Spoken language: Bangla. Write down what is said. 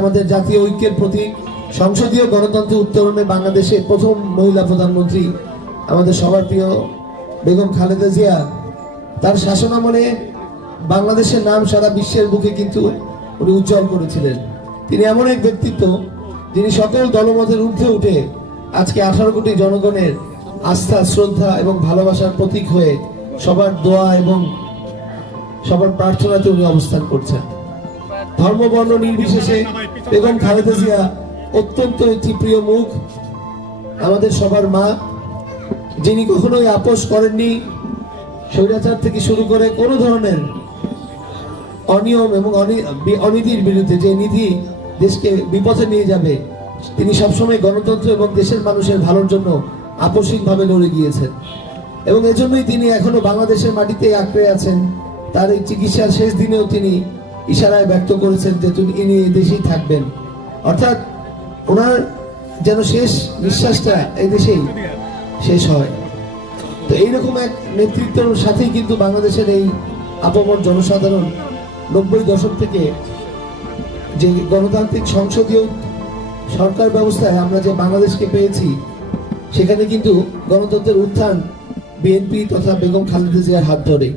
আমাদের জাতীয় ঐক্যের প্রতীক, সংসদীয় গণতন্ত্রের উত্তরণে বাংলাদেশের প্রথম মহিলা প্রধানমন্ত্রী আমাদের সবার প্রিয় বেগম খালেদা জিয়া, তার শাসনামলে বাংলাদেশের নাম সারা বিশ্বের বুকে কিন্তু উনি উজ্জ্বল করেছিলেন। তিনি এমন এক ব্যক্তিত্ব যিনি সকল দলমতের ঊর্ধ্বে উঠে আজকে 18 কোটি জনগণের আস্থা, শ্রদ্ধা এবং ভালোবাসার প্রতীক হয়ে সবার দোয়া এবং সবার প্রার্থনাতে উনি অবস্থান করছেন। ধর্ম বর্ণ নির্বিশেষে বেগম খালেদা জিয়া অত্যন্ত একটি প্রিয় মুখ, আমাদের সবার মা, যিনি কখনোই আপোষ করেননি স্বৈরাচার থেকে শুরু করে কোনো ধরনের অনিয়ম এবং অনীতির বিরুদ্ধে। যে নীতি দেশকে বিপথে নিয়ে যাবে, তিনি সবসময় গণতন্ত্র এবং দেশের মানুষের ভালোর জন্য আপসিকভাবে লড়ে গিয়েছেন এবং এজন্যই তিনি এখনো বাংলাদেশের মাটিতে আঁকড়ে আছেন। তার এই চিকিৎসার শেষ দিনেও তিনি ইশারায় ব্যক্ত করেছেন যে তিনি এই দেশেই থাকবেন, অর্থাৎ ওনার যেন শেষ নিঃশ্বাসটা এই দেশেই শেষ হয়। তো এইরকম এক নেতৃত্বের সাথেই কিন্তু বাংলাদেশের এই আপামর জনসাধারণ 90 দশক থেকে যে গণতান্ত্রিক সংসদীয় সরকার ব্যবস্থায় আমরা যে বাংলাদেশকে পেয়েছি, সেখানে কিন্তু গণতন্ত্রের উত্থান বিএনপি তথা বেগম খালেদা জিয়ার হাত ধরে।